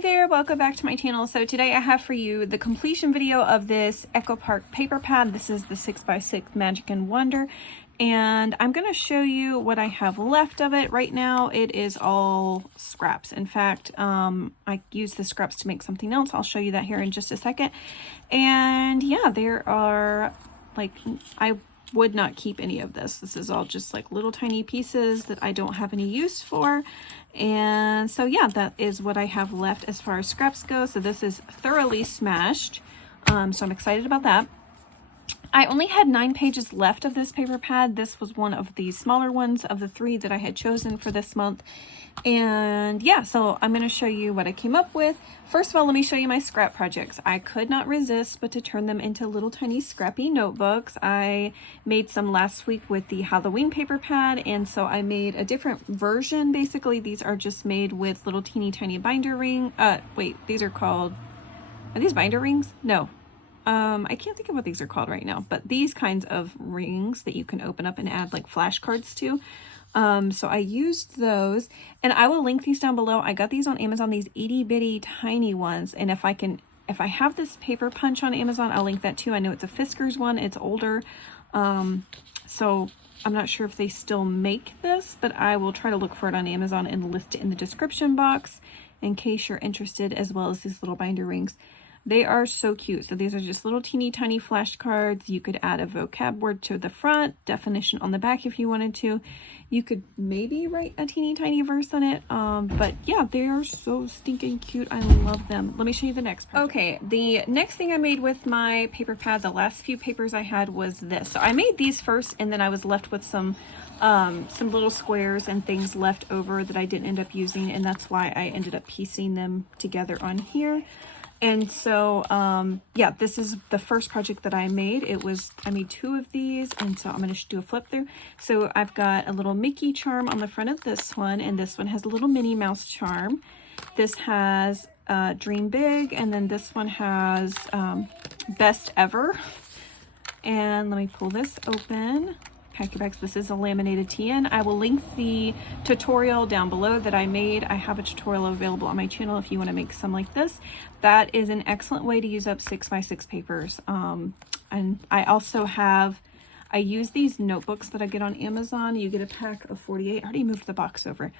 Hi there, welcome back to my channel. So today I have for you the completion video of this Echo Park paper pad. This is the 6x6 Magic and Wonder, and I'm going to show you what I have left of it. Right now it is all scraps. In fact, I used the scraps to make something else. I'll show you that here in just a second. And yeah, there are, like, I would not keep any of this. This is all just like little tiny pieces that I don't have any use for. And so yeah, that is what I have left as far as scraps go. So this is thoroughly smashed. So I'm excited about that. I only had 9 pages left of this paper pad. This was one of the smaller ones of the 3 that I had chosen for this month. And yeah, so I'm going to show you what I came up with. First of all, let me show you my scrap projects. I could not resist but to turn them into little tiny scrappy notebooks. I made some last week with the Halloween paper pad, and so I made a different version. Basically, these are just made with little teeny tiny binder ring. Wait, these are called, are these binder rings? No. I can't think of what these are called right now, but these kinds of rings that you can open up and add like flashcards to. So I used those, and I will link these down below. I got these on Amazon, these itty bitty tiny ones. And if I have this paper punch on Amazon, I'll link that too. I know it's a Fiskars one, it's older. So I'm not sure if they still make this, but I will try to look for it on Amazon and list it in the description box in case you're interested, as well as these little binder rings. They are so cute. So these are just little teeny tiny flashcards. You could add a vocab word to the front, definition on the back if you wanted to. You could maybe write a teeny tiny verse on it. But yeah, they are so stinking cute. I love them. Let me show you the next project. Okay, the next thing I made with my paper pad, the last few papers I had, was this. So I made these first, and then I was left with some little squares and things left over that I didn't end up using, and that's why I ended up piecing them together on here. And so, yeah, this is the first project that I made. I made 2 of these, and so I'm going to do a flip through. So I've got a little Mickey charm on the front of this one, and this one has a little Minnie Mouse charm. This has Dream Big, and then this one has Best Ever. And let me pull this open. Pack your bags. This is a laminated TN. I will link the tutorial down below that I made. I have a tutorial available on my channel if you want to make some like this. That is an excellent way to use up 6x6 papers. And I also have, I use these notebooks that I get on Amazon. You get a pack of 48. I already moved the box over.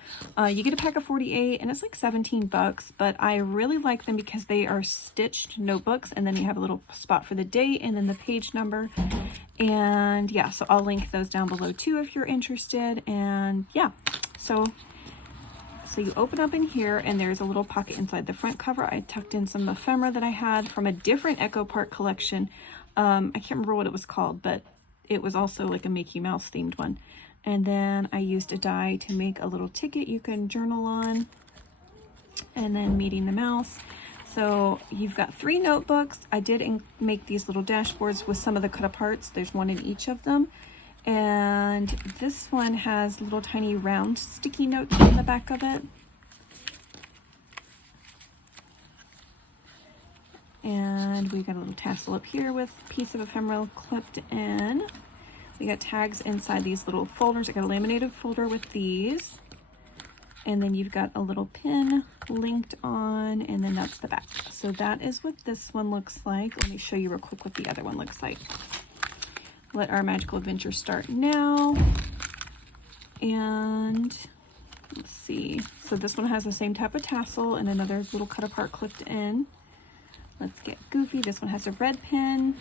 You get a pack of 48 and it's like 17 bucks, but I really like them because they are stitched notebooks, and then you have a little spot for the date and then the page number. And yeah, so I'll link those down below too if you're interested. And yeah, so you open up in here, and there's a little pocket inside the front cover. I tucked in some ephemera that I had from a different Echo Park collection. I can't remember what it was called, but it was also like a Mickey Mouse themed one. And then I used a die to make a little ticket you can journal on, and then meeting the mouse. So you've got 3 notebooks. I did make these little dashboards with some of the cut aparts. There's one in each of them. And this one has little tiny round sticky notes on the back of it. And we got a little tassel up here with a piece of ephemera clipped in. We got tags inside these little folders. I got a laminated folder with these. And then you've got a little pin linked on, and then that's the back. So that is what this one looks like. Let me show you real quick what the other one looks like. Let our magical adventure start now. And let's see. So this one has the same type of tassel and another little cut apart clipped in. Let's get goofy. This one has a red pin.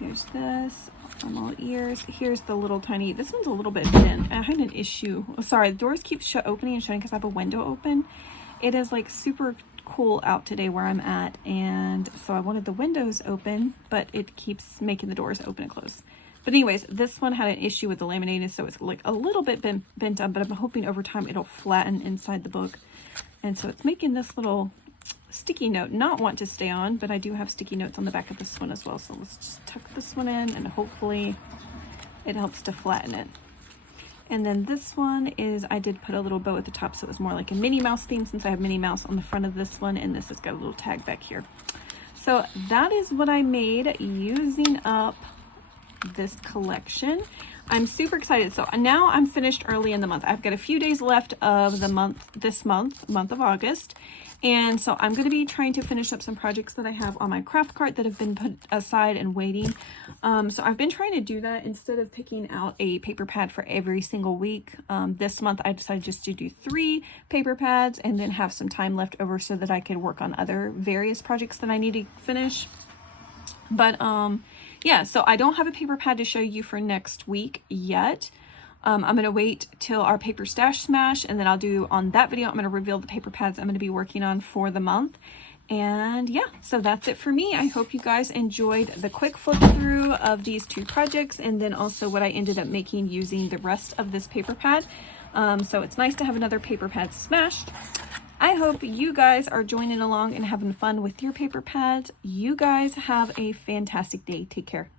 Here's this. I'm all ears. Here's the little tiny, this one's a little bit thin. I had an issue. Oh, sorry, the doors keep opening and shutting because I have a window open. It is like super cool out today where I'm at, and so I wanted the windows open, but it keeps making the doors open and close. But anyways, this one had an issue with the laminated, so it's like a little bit bent up, but I'm hoping over time it'll flatten inside the book. And so it's making this little sticky note not want to stay on, but I do have sticky notes on the back of this one as well. So let's just tuck this one in, and hopefully it helps to flatten it. And then this one is, I did put a little bow at the top, so it was more like a Minnie Mouse theme, since I have Minnie Mouse on the front of this one, and this has got a little tag back here. So that is what I made using up this collection. I'm super excited. So now I'm finished early in the month. I've got a few days left of the month of August. And so I'm going to be trying to finish up some projects that I have on my craft cart that have been put aside and waiting. So I've been trying to do that instead of picking out a paper pad for every single week. This month I decided just to do 3 paper pads and then have some time left over so that I could work on other various projects that I need to finish. But yeah, so I don't have a paper pad to show you for next week yet. I'm going to wait till our paper stash smash, and then I'll do on that video, I'm going to reveal the paper pads I'm going to be working on for the month. And yeah, so that's it for me. I hope you guys enjoyed the quick flip through of these 2 projects, and then also what I ended up making using the rest of this paper pad. So it's nice to have another paper pad smashed. I hope you guys are joining along and having fun with your paper pads. You guys have a fantastic day. Take care.